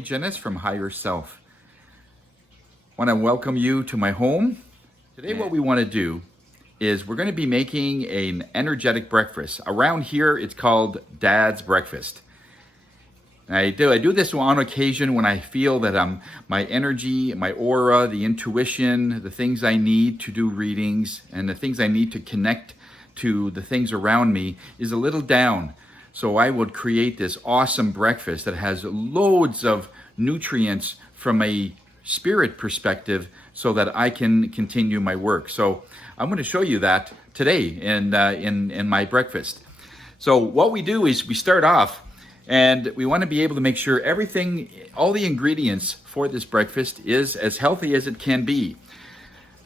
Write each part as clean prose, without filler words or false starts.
Janice from Higher Self. I want to welcome you to my home. Today what we want to do is we're going to be making an energetic breakfast. Around here it's called Dad's Breakfast. I do this on occasion when I feel that my energy, my aura, the intuition, the things I need to do readings, and the things I need to connect to the things around me is a little down. So I would create this awesome breakfast that has loads of nutrients from a spirit perspective so that I can continue my work. So I'm going to show you that today in my breakfast. So what we do is we start off and we want to be able to make sure everything, all the ingredients for this breakfast is as healthy as it can be.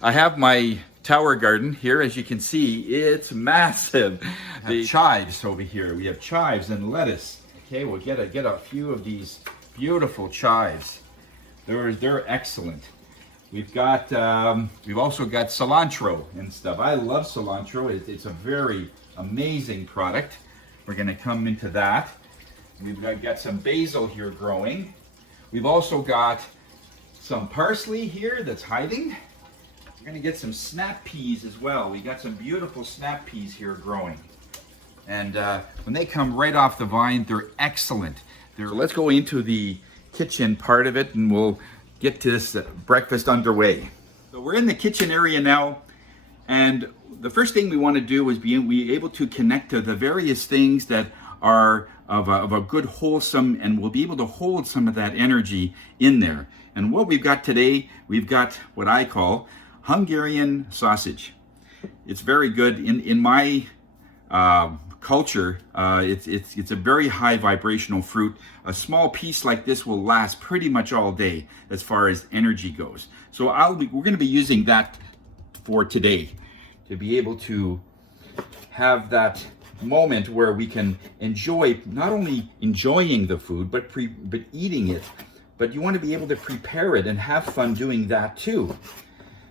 I have my tower garden here. As you can see, it's massive. The chives over here. We have chives and lettuce. Okay, we'll get a few of these beautiful chives. They're excellent. We've also got cilantro and stuff. I love cilantro. It's a very amazing product. We're going to come into that. We've got some basil here growing. We've also got some parsley here that's hiding. We're going to get some snap peas as well. We got some beautiful snap peas here growing. And when they come right off the vine, they're excellent. Let's go into the kitchen part of it and we'll get to this breakfast underway. So we're in the kitchen area now, and the first thing we want to do is be able to connect to the various things that are of a good wholesome, and we'll be able to hold some of that energy in there. And what we've got today, we've got what I call Hungarian sausage. It's very good in my culture. It's a very high vibrational fruit. A small piece like this will last pretty much all day as far as energy goes. So we're going to be using that for today to be able to have that moment where we can enjoy, not only enjoying the food, but eating it. But you want to be able to prepare it and have fun doing that too.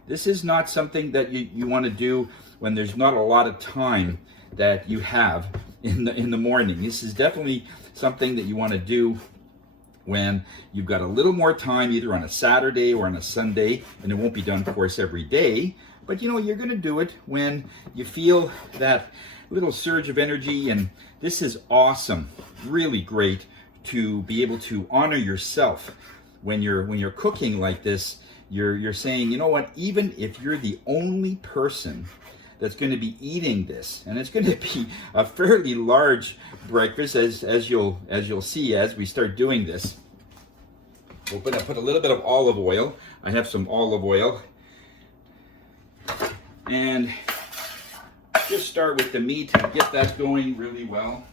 This is not something that you want to do when there's not a lot of time that you have in the morning. This is definitely something that you want to do when you've got a little more time, either on a Saturday or on a Sunday, and it won't be done, of course, every day. But you're going to do it when you feel that little surge of energy, and this is awesome, really great to be able to honor yourself when you're cooking like this. You're saying, you know what, even if you're the only person that's going to be eating this, and it's going to be a fairly large breakfast, as you'll see as we start doing this. We're going to put a little bit of olive oil. I have some olive oil, and just start with the meat and get that going really well.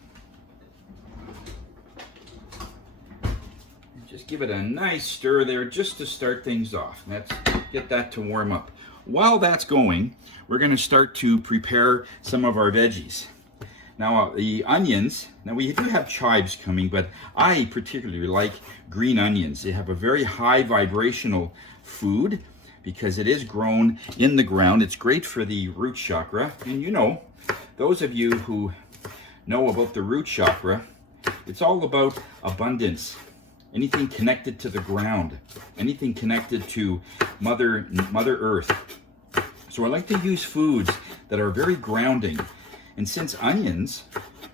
Just give it a nice stir there just to start things off. Let's get that to warm up. While that's going, we're going to start to prepare some of our veggies. Now the onions, now we do have chives coming, but I particularly like green onions. They have a very high vibrational food because it is grown in the ground. It's great for the root chakra. And those of you who know about the root chakra, it's all about abundance. Anything connected to the ground, anything connected to Mother Earth. So I like to use foods that are very grounding. And since onions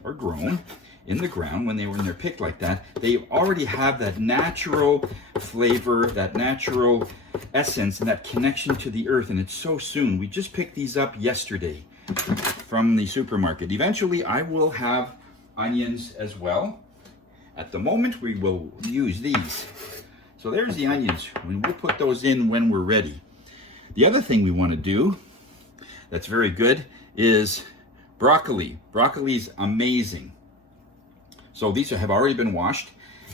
are grown in the ground, when they're picked like that, they already have that natural flavor, that natural essence, and that connection to the earth. And it's so soon. We just picked these up yesterday from the supermarket. Eventually, I will have onions as well. At the moment, we will use these. So there's the onions. We'll put those in when we're ready. The other thing we want to do that's very good is broccoli. Broccoli's amazing. So these have already been washed.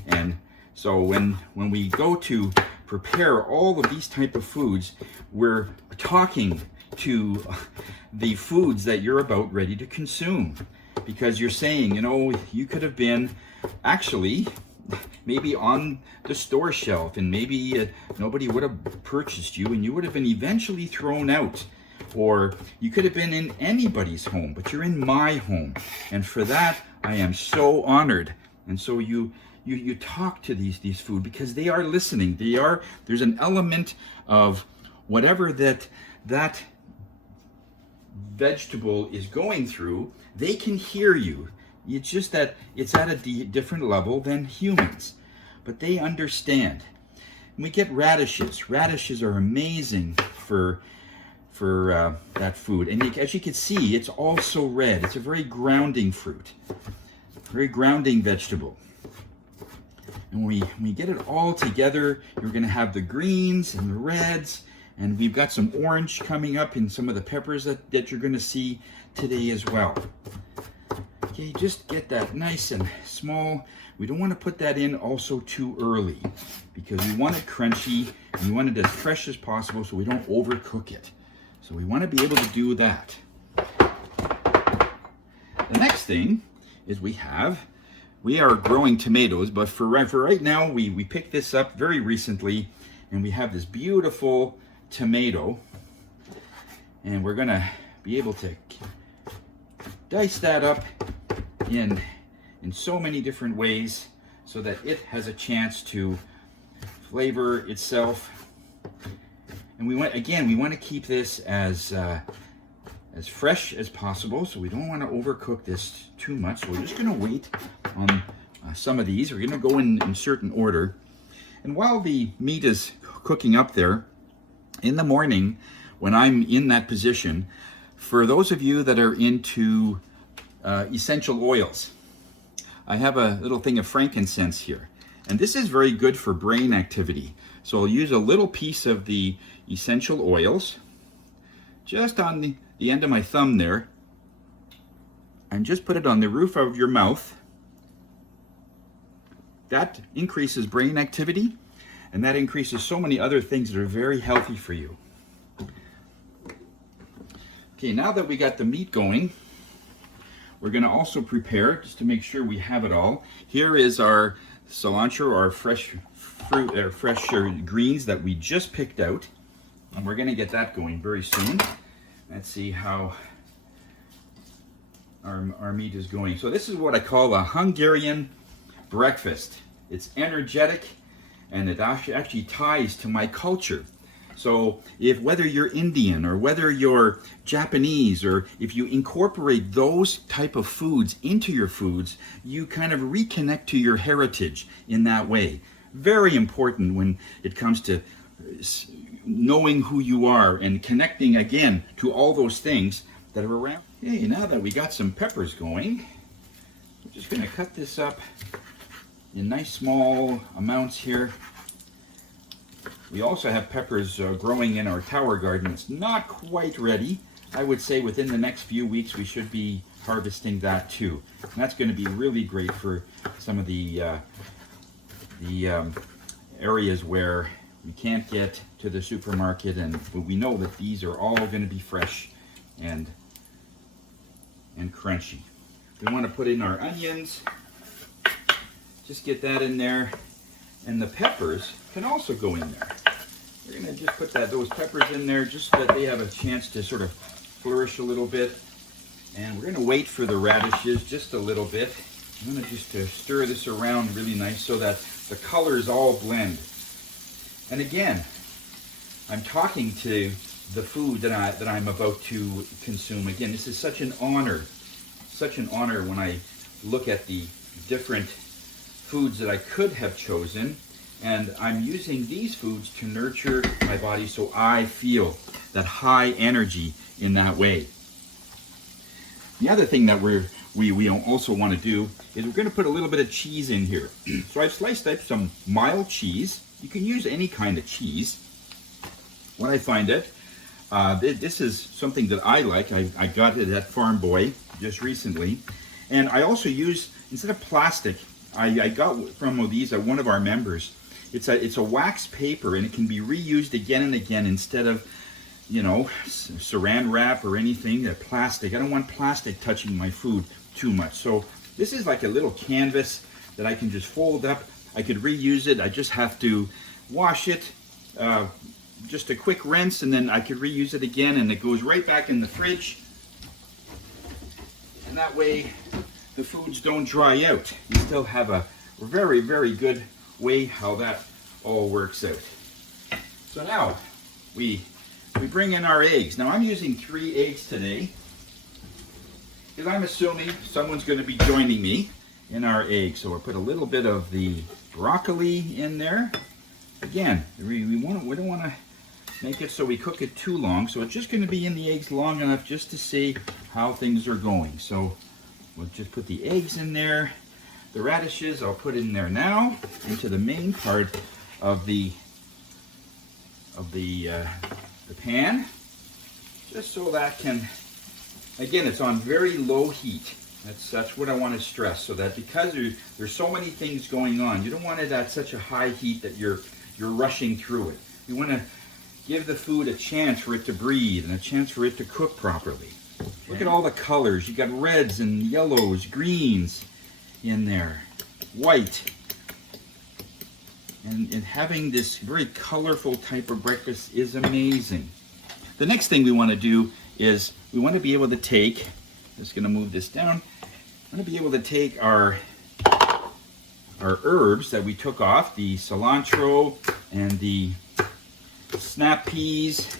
And so when we go to prepare all of these type of foods, we're talking to the foods that you're about ready to consume. Because you're saying, you could have been actually maybe on the store shelf, and maybe nobody would have purchased you, and you would have been eventually thrown out. Or you could have been in anybody's home, but you're in my home. And for that, I am so honored. And so you you talk to these food, because they are listening. There's an element of whatever that vegetable is going through, they can hear you. It's just that it's at a different level than humans, but they understand. And we get radishes. Radishes are amazing for that food. And as you can see, it's also red. It's a very grounding fruit, very grounding vegetable. And when we get it all together, you're going to have the greens and the reds, and we've got some orange coming up in some of the peppers that you're going to see today as well. Okay, just get that nice and small. We don't want to put that in also too early, because we want it crunchy and we want it as fresh as possible so we don't overcook it. So we want to be able to do that. The next thing is we are growing tomatoes, but for right now, we picked this up very recently, and we have this beautiful tomato, and we're gonna be able to dice that up in so many different ways so that it has a chance to flavor itself. And we want to keep this as fresh as possible, so we don't want to overcook this too much. So we're just going to wait on some of these. We're going to go in certain order. And while the meat is cooking up there, in the morning when I'm in that position, for those of you that are into essential oils, I have a little thing of frankincense here. And this is very good for brain activity. So I'll use a little piece of the essential oils just on the end of my thumb there, and just put it on the roof of your mouth. That increases brain activity, and that increases so many other things that are very healthy for you. Okay, now that we got the meat going, we're going to also prepare, just to make sure we have it all. Here is our cilantro, our fresh fruit, fresh greens that we just picked out, and we're going to get that going very soon. Let's see how our meat is going. So this is what I call a Hungarian breakfast. It's energetic, and it actually ties to my culture. So whether you're Indian or whether you're Japanese, or if you incorporate those type of foods into your foods, you kind of reconnect to your heritage in that way. Very important when it comes to knowing who you are and connecting again to all those things that are around. Okay, now that we got some peppers going, we're just going to cut this up in nice small amounts here. We also have peppers growing in our tower garden. It's not quite ready. I would say within the next few weeks we should be harvesting that too. And that's going to be really great for some of the areas where we can't get to the supermarket, but we know that these are all going to be fresh and crunchy. We want to put in our onions. Just get that in there, and the peppers can also go in there. We're going to just put those peppers in there just so that they have a chance to sort of flourish a little bit. And we're going to wait for the radishes just a little bit. I'm going to just stir this around really nice so that the colors all blend. And again, I'm talking to the food that I'm about to consume. Again, this is such an honor when I look at the different foods that I could have chosen, and I'm using these foods to nurture my body so I feel that high energy in that way. The other thing that we also want to do is we're going to put a little bit of cheese in here. So I've sliced up some mild cheese. You can use any kind of cheese. When I find it, this is something that I like. I got it at Farm Boy just recently. And I also use, instead of plastic, I got from these one of our members. It's a wax paper, and it can be reused again and again instead of, saran wrap or anything, plastic. I don't want plastic touching my food too much. So this is like a little canvas that I can just fold up. I could reuse it. I just have to wash it, just a quick rinse, and then I could reuse it again, and it goes right back in the fridge. And that way the foods don't dry out. You still have a very, very good way how that all works out. So now we bring in our eggs. Now I'm using 3 eggs today because I'm assuming someone's going to be joining me in our eggs. So we'll put a little bit of the broccoli in there. Again, we don't want to make it so we cook it too long. So it's just going to be in the eggs long enough just to see how things are going. So we'll just put the eggs in there. The radishes I'll put in there now into the main part of the pan, just so that can, again, it's on very low heat. That's what I want to stress, so that because there's so many things going on, you don't want it at such a high heat that you're rushing through it. You want to give the food a chance for it to breathe and a chance for it to cook properly. Okay. Look at all the colors. You got reds and yellows, greens in there, white. And having this very colorful type of breakfast is amazing. The next thing we want to do is we want to be able to take, just going to move this down, I want to be able to take our herbs that we took off, the cilantro and the snap peas,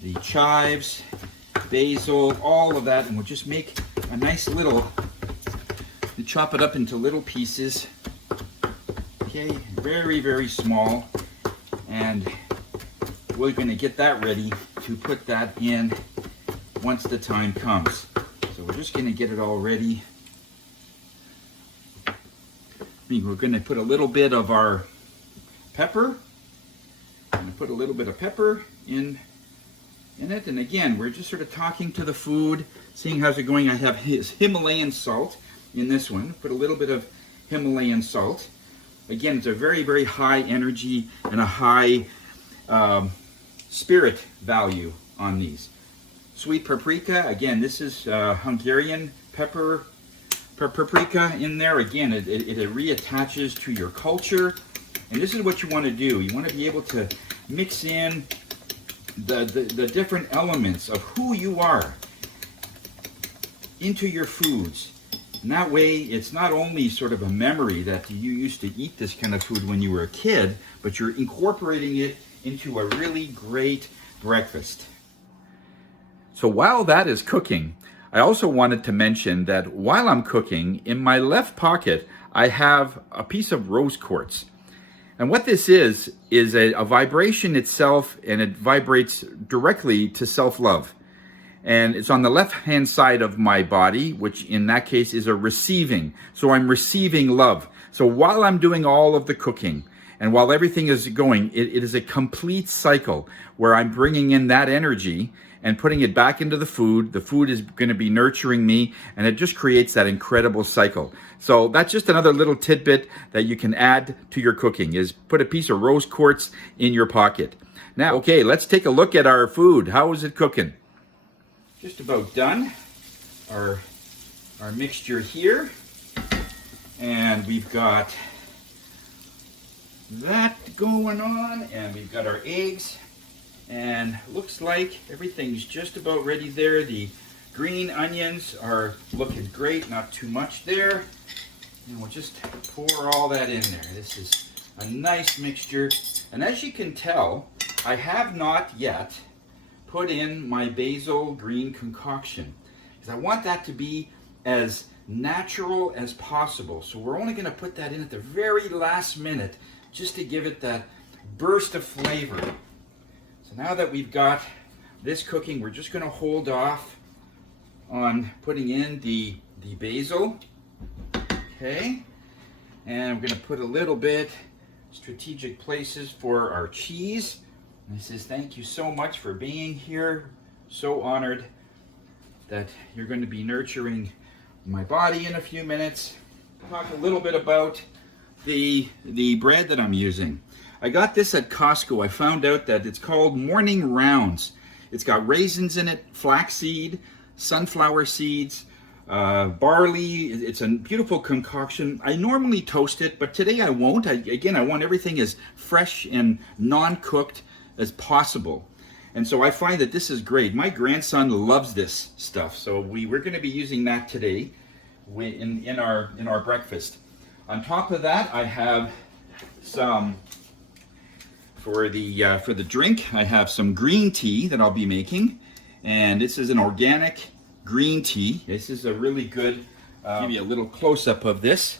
the chives, basil, all of that, and we'll just make a nice little, we chop it up into little pieces, okay, very, very small, and we're going to get that ready to put that in once the time comes. So we're just going to get it all ready. We're going to put a little bit of our pepper. I'm going to put a little bit of pepper in it, and again, we're just sort of talking to the food, seeing how's it going. I have Himalayan salt in this one. Put a little bit of Himalayan salt. Again, it's a very, very high energy and a high spirit value on these. Sweet paprika, again, this is Hungarian paprika in there. Again, it reattaches to your culture. And this is what you want to do. You want to be able to mix in the different elements of who you are into your foods. And that way, it's not only sort of a memory that you used to eat this kind of food when you were a kid, but you're incorporating it into a really great breakfast. So while that is cooking, I also wanted to mention that while I'm cooking, in my left pocket, I have a piece of rose quartz. And what this is a vibration itself, and it vibrates directly to self-love. And it's on the left-hand side of my body, which in that case is a receiving. So I'm receiving love. So while I'm doing all of the cooking, and while everything is going, it is a complete cycle where I'm bringing in that energy and putting it back into the food. The food is going to be nurturing me, and it just creates that incredible cycle. So that's just another little tidbit that you can add to your cooking, is put a piece of rose quartz in your pocket. Now, okay, let's take a look at our food. How is it cooking? Just about done. Our mixture here. And we've got that going on, and we've got our eggs. And looks like everything's just about ready there. The green onions are looking great, not too much there. And we'll just pour all that in there. This is a nice mixture. And as you can tell, I have not yet put in my basil green concoction, because I want that to be as natural as possible. So we're only going to put that in at the very last minute, just to give it that burst of flavor. So now that we've got this cooking, we're just going to hold off on putting in the basil. Okay, and we're going to put a little bit strategic places for our cheese. And he says, thank you so much for being here. So honored that you're going to be nurturing my body in a few minutes. Talk a little bit about the bread that I'm using. I got this at Costco. I found out that it's called Morning Rounds. It's got raisins in it, flaxseed, sunflower seeds, barley. It's a beautiful concoction. I normally toast it, but today I won't. I want everything as fresh and non-cooked as possible. And so I find that this is great. My grandson loves this stuff. So we're going to be using that today in our breakfast. On top of that, I have some, for the drink, I have some green tea that I'll be making. And this is an organic green tea. This is a really good, give you a little close-up of this.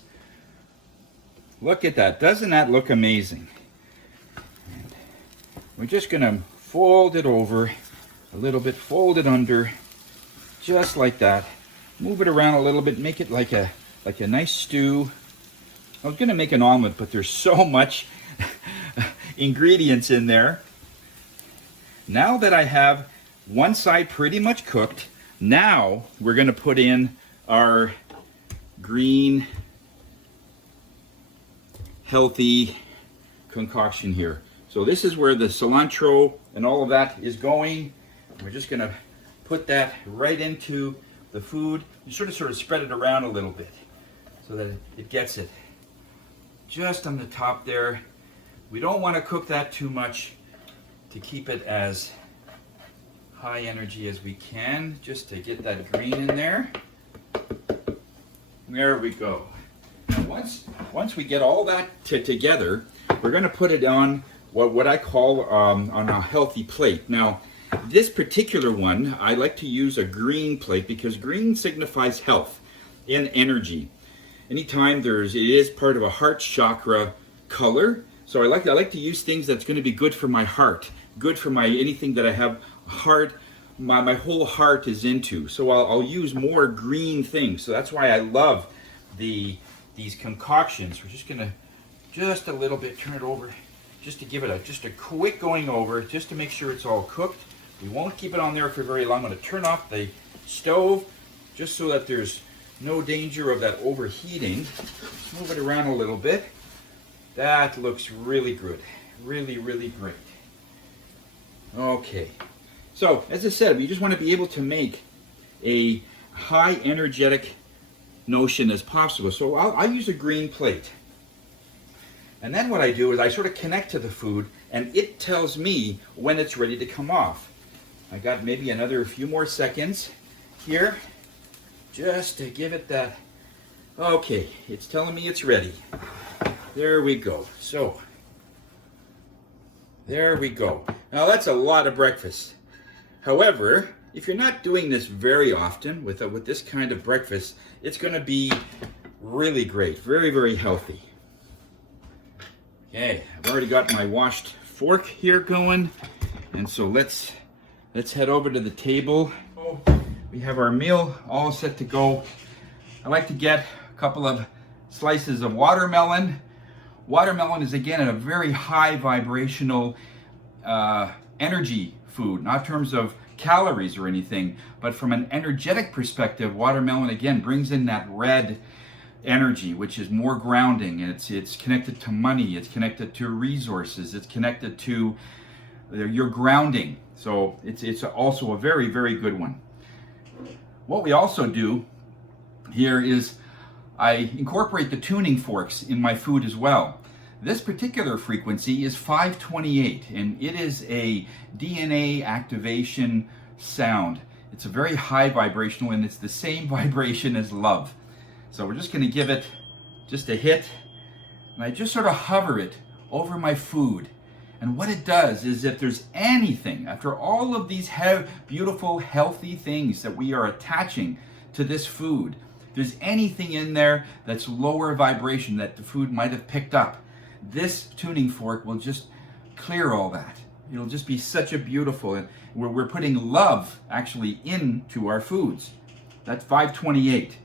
Look at that. Doesn't that look amazing? And we're just going to fold it over a little bit, fold it under, just like that. Move it around a little bit, make it like a nice stew. I was going to make an omelet, but there's so much ingredients in there. Now that I have one side pretty much cooked, now we're going to put in our green, healthy concoction here. So this is where the cilantro and all of that is going. We're just going to put that right into the food. You sort of spread it around a little bit so that it gets it just on the top there. We don't want to cook that too much to keep it as high energy as we can, just to get that green in there. There we go. Now once we get all that together, we're going to put it on what I call on a healthy plate. Now, this particular one, I like to use a green plate because green signifies health and energy. Anytime it is part of a heart chakra color, so I like to use things that's going to be good for my heart, good for anything that I have heart, my whole heart is into. So I'll use more green things. So that's why I love these concoctions. We're just gonna a little bit turn it over, just to give it just a quick going over, just to make sure it's all cooked. We won't keep it on there for very long. I'm going to turn off the stove just so that there's no danger of that overheating. Move it around a little bit. That looks really good. Really, really great. Okay. So, as I said, we just want to be able to make a high energetic notion as possible. So I'll use a green plate. And then what I do is I sort of connect to the food and it tells me when it's ready to come off. I got maybe another few more seconds here just to give it that. Okay, it's telling me it's ready. There we go. So, there we go. Now that's a lot of breakfast. However, if you're not doing this very often with this kind of breakfast, it's going to be really great. Very, very healthy. Okay, I've already got my washed fork here going. And so let's head over to the table. We have our meal all set to go. I like to get a couple of slices of watermelon. Watermelon is, again, a very high vibrational energy food, not in terms of calories or anything, but from an energetic perspective, watermelon, again, brings in that red energy, which is more grounding. It's connected to money, it's connected to resources, it's connected to your grounding. So it's also a very, very good one. What we also do here is I incorporate the tuning forks in my food as well. This particular frequency is 528, and it is a DNA activation sound. It's a very high vibrational, and it's the same vibration as love. So we're just going to give it just a hit, and I just sort of hover it over my food. And what it does is, if there's anything, after all of these beautiful, healthy things that we are attaching to this food, if there's anything in there that's lower vibration that the food might have picked up, this tuning fork will just clear all that. It'll just be such a beautiful, and we're putting love actually into our foods. That's 528.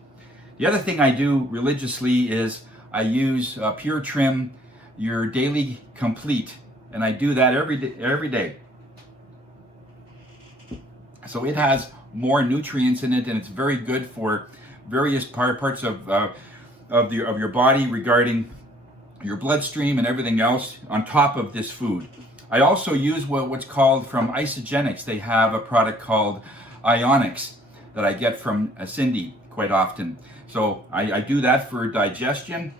The other thing I do religiously is I use Pure Trim, your Daily Complete, and I do that every day. So it has more nutrients in it, and it's very good for various parts of your body regarding your bloodstream and everything else on top of this food. I also use what's called from Isogenics. They have a product called Ionics that I get from Cindy quite often. So I do that for digestion.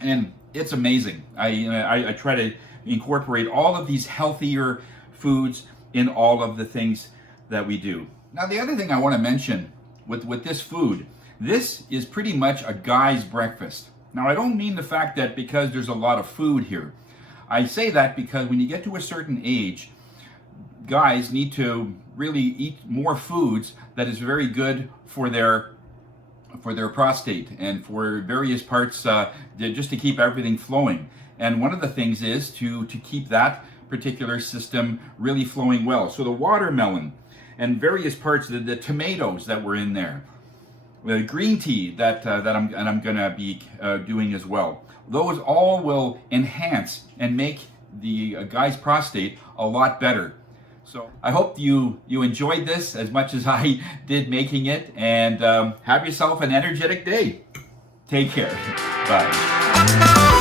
And it's amazing. I try to incorporate all of these healthier foods in all of the things that we do. Now, the other thing I want to mention with this food, This is pretty much a guy's breakfast. Now, I don't mean the fact that because there's a lot of food here. I say that because when you get to a certain age, guys need to really eat more foods that is very good for their prostate and for various parts, just to keep everything flowing. And one of the things is to keep that particular system really flowing well. So the watermelon and various parts of the tomatoes that were in there, the green tea that I'm gonna be doing as well. Those all will enhance and make the guy's prostate a lot better. So I hope you enjoyed this as much as I did making it, and have yourself an energetic day. Take care. Bye.